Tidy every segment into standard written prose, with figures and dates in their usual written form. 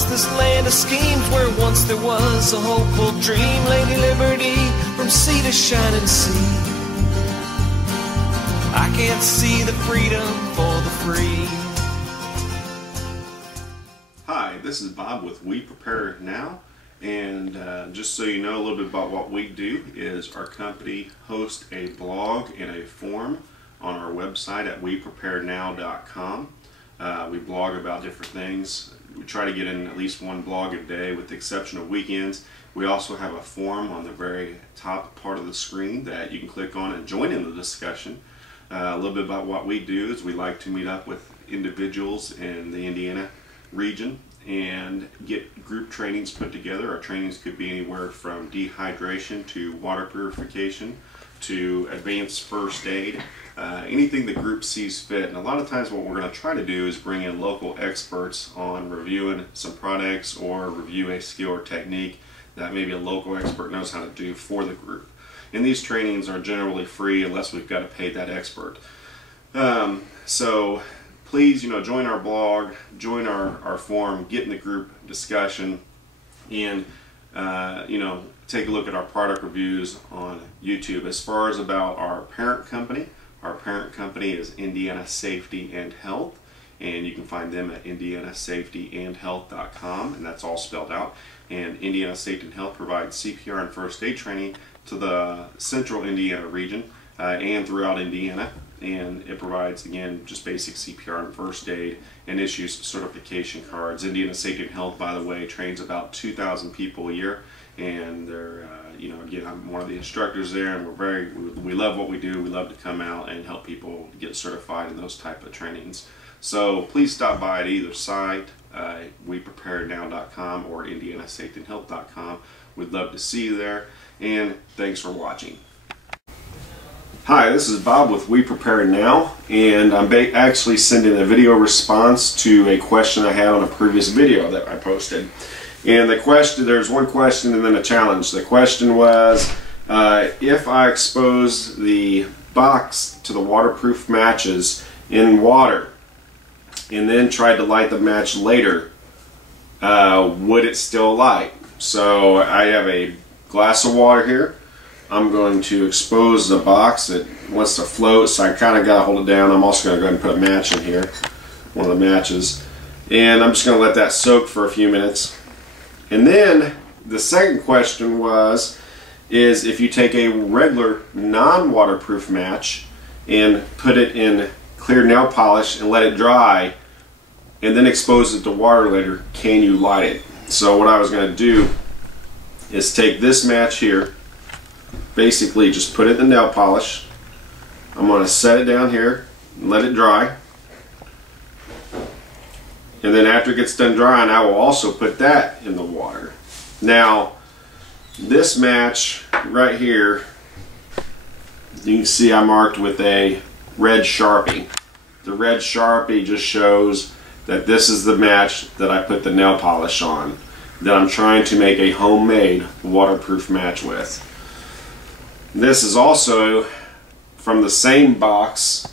across this land of schemes where once there was a hopeful dream. Lady Liberty, from sea to shining sea, I can't see the freedom for the free. Hi, this is Bob with We Prepare Now, and just so you know a little bit about what we do is our company hosts a blog and a forum on our website at wepreparenow.com. We blog about different things. We try to get in at least one blog a day with the exception of weekends. We also have a forum on the very top part of the screen that you can click on and join in the discussion. A little bit about what we do is we like to meet up with individuals in the Indiana region and get group trainings put together. Our trainings could be anywhere from dehydration to water purification to advanced first aid, anything the group sees fit. And a lot of times what we're going to try to do is bring in local experts on reviewing some products or review a skill or technique that maybe a local expert knows how to do for the group. And these trainings are generally free unless we've got to pay that expert. So please, join our blog, join our forum, get in the group discussion, and take a look at our product reviews on YouTube. As far as about our parent company is Indiana Safety and Health, and you can find them at indianasafetyandhealth.com, and that's all spelled out. And Indiana Safety and Health provides CPR and first aid training to the central Indiana region and throughout Indiana. And it provides, again, just basic CPR and first aid and issues certification cards. Indiana Safety and Health, by the way, trains about 2,000 people a year, and they're, again, I'm one of the instructors there, and we love what we do. We love to come out and help people get certified in those type of trainings. So please stop by at either site, wepreparenow.com or indianasafetyandhealth.com. We'd love to see you there, and thanks for watching. Hi, this is Bob with We Prepare Now, and I'm actually sending a video response to a question I had on a previous video that I posted. And the question, there's one question and then a challenge. The question was, if I expose the box to the waterproof matches in water and then tried to light the match later, would it still light? So I have a glass of water here. I'm going to expose the box. It wants to float, so I kind of got to hold it down. I'm also going to go ahead and put a match in here, one of the matches. And I'm just going to let that soak for a few minutes. And then the second question is if you take a regular non-waterproof match and put it in clear nail polish and let it dry and then expose it to water later, can you light it? So what I was going to do is take this match here, basically just put it in the nail polish. I'm going to set it down here and let it dry. And then after it gets done drying, I will also put that in the water. Now, this match right here, you can see I marked with a red Sharpie. The red Sharpie just shows that this is the match that I put the nail polish on, that I'm trying to make a homemade waterproof match with. This is also from the same box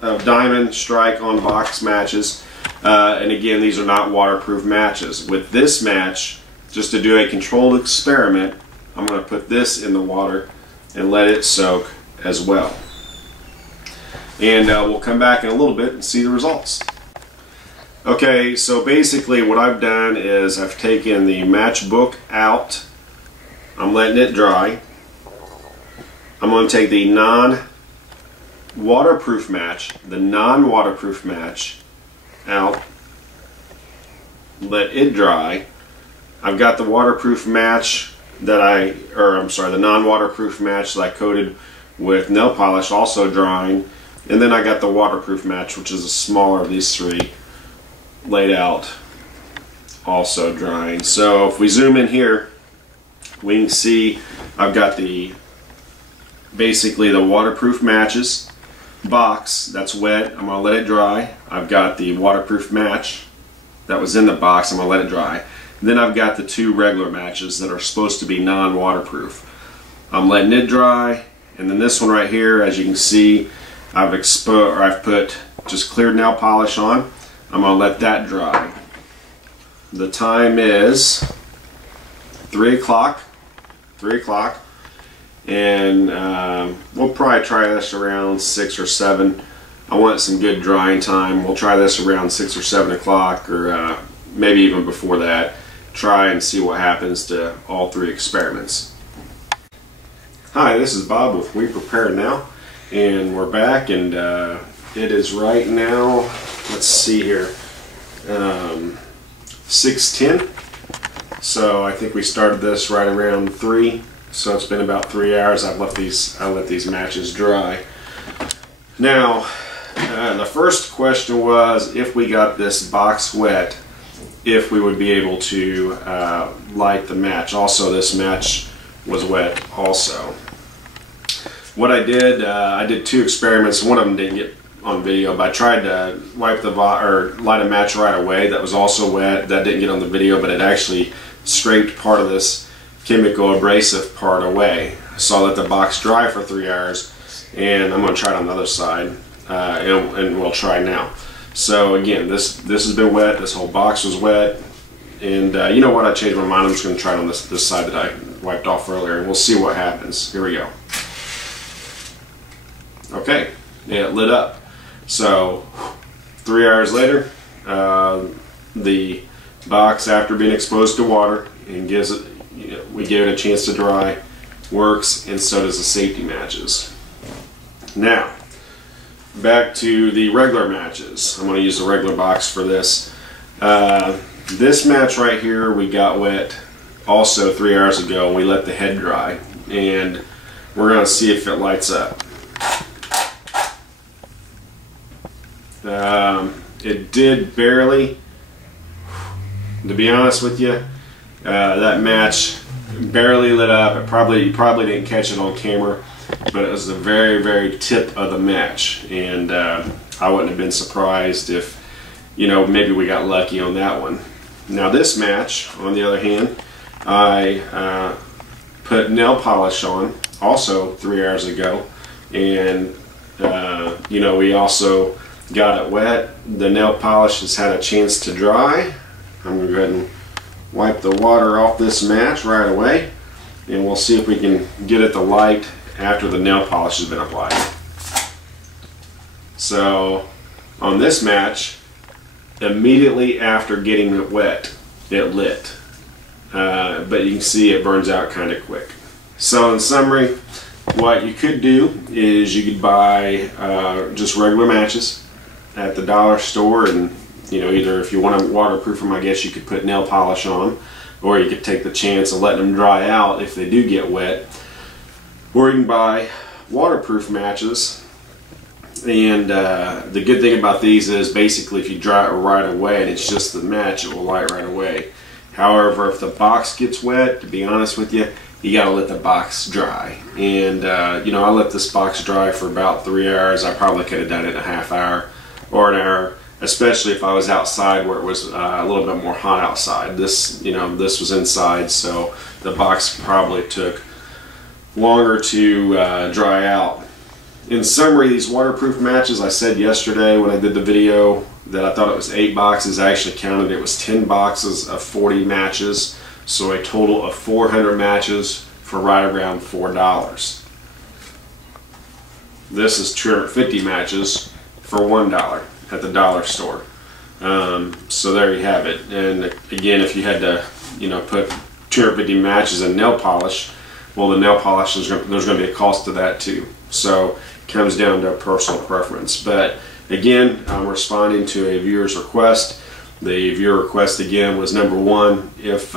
of Diamond Strike on box matches. And again, these are not waterproof matches. With this match, just to do a controlled experiment, I'm going to put this in the water and let it soak as well. And we'll come back in a little bit and see the results. Okay, so basically what I've done is I've taken the matchbook out. I'm letting it dry. I'm going to take the non-waterproof match, out, let it dry. I've got the waterproof match that the non-waterproof match that I coated with nail polish also drying, and then I got the waterproof match, which is the smaller of these three, laid out, also drying. So if we zoom in here, we can see I've got basically the waterproof matches box that's wet. I'm going to let it dry. I've got the waterproof match that was in the box. I'm going to let it dry. Then I've got the two regular matches that are supposed to be non-waterproof. I'm letting it dry, and then this one right here, as you can see, I've put just clear nail polish on. I'm going to let that dry. The time is 3 o'clock. 3 o'clock. And we'll probably try this around 6 or 7. I want some good drying time. We'll try this around 6 or 7 o'clock, or maybe even before that. Try and see what happens to all 3 experiments. Hi, this is Bob with We Prepare Now, and we're back, and it is right now, let's see here, 6:10. So I think we started this right around 3. So it's been about 3 hours. I let these matches dry. Now, the first question was if we got this box wet, if we would be able to light the match. Also, this match was wet also. What I did 2 experiments. One of them didn't get on video, but I tried to light a match right away. That was also wet. That didn't get on the video, but it actually scraped part of this chemical abrasive part away. So I let the box dry for 3 hours, and I'm going to try it on the other side, and we'll try now. So again, this has been wet. This whole box was wet, and you know what? I changed my mind. I'm just going to try it on this side that I wiped off earlier, and we'll see what happens. Here we go. Okay, yeah, it lit up. So 3 hours later, the box, after being exposed to water and we give it a chance to dry, works, and so does the safety matches. Now, back to the regular matches. I'm going to use the regular box for this. This match right here we got wet also 3 hours ago, and we let the head dry, and we're going to see if it lights up. It did barely. To be honest with you, that match barely lit up. You probably didn't catch it on camera, but it was the very, very tip of the match, and I wouldn't have been surprised if, you know, maybe we got lucky on that one. Now this match, on the other hand, I put nail polish on also 3 hours ago, and you know, we also got it wet. The nail polish has had a chance to dry. I'm going to go ahead and wipe the water off this match right away, and we'll see if we can get it to light after the nail polish has been applied. So on this match, immediately after getting it wet, it lit. But you can see it burns out kind of quick. So in summary, what you could do is you could buy just regular matches at the dollar store, and you know, either if you want to waterproof them, I guess you could put nail polish on, or you could take the chance of letting them dry out if they do get wet, or you can buy waterproof matches. And the good thing about these is basically if you dry it right away and it's just the match, it will light right away. However, if the box gets wet, to be honest with you, you got to let the box dry. And you know, I let this box dry for about 3 hours. I probably could have done it in a half hour or an hour, especially if I was outside where it was a little bit more hot outside. This, you know, this was inside, so the box probably took longer to dry out. In summary, these waterproof matches, I said yesterday when I did the video that I thought it was 8 boxes. I actually counted it was 10 boxes of 40 matches, so a total of 400 matches for right around $4. This is 250 matches for $1 at the dollar store. So there you have it. And again, if you had to, you know, put 250 matches in nail polish, well, the nail polish there's going to be a cost to that too. So it comes down to personal preference. But again, I'm responding to a viewer's request. The viewer request again was number 1: if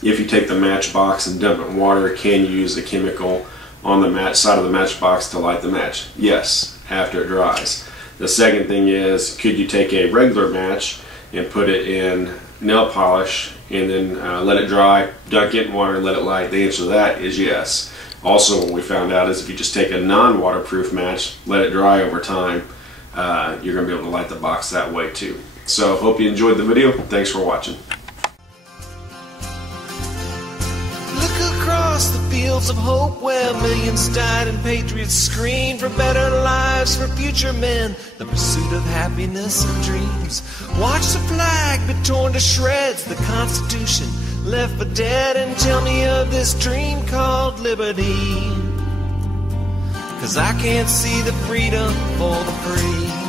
you take the matchbox and dump it in water, can you use the chemical on the side of the matchbox to light the match? Yes, after it dries. The second thing is, could you take a regular match and put it in nail polish and then let it dry, dunk it in water, and let it light? The answer to that is yes. Also, what we found out is if you just take a non-waterproof match, let it dry over time, you're going to be able to light the box that way too. So, hope you enjoyed the video. Thanks for watching. Across the fields of hope where millions died and patriots screamed for better lives for future men, the pursuit of happiness and dreams. Watch the flag flag be torn to shreds, the Constitution left for dead, and tell me of this dream called liberty. 'Cause I can't see the freedom for the free.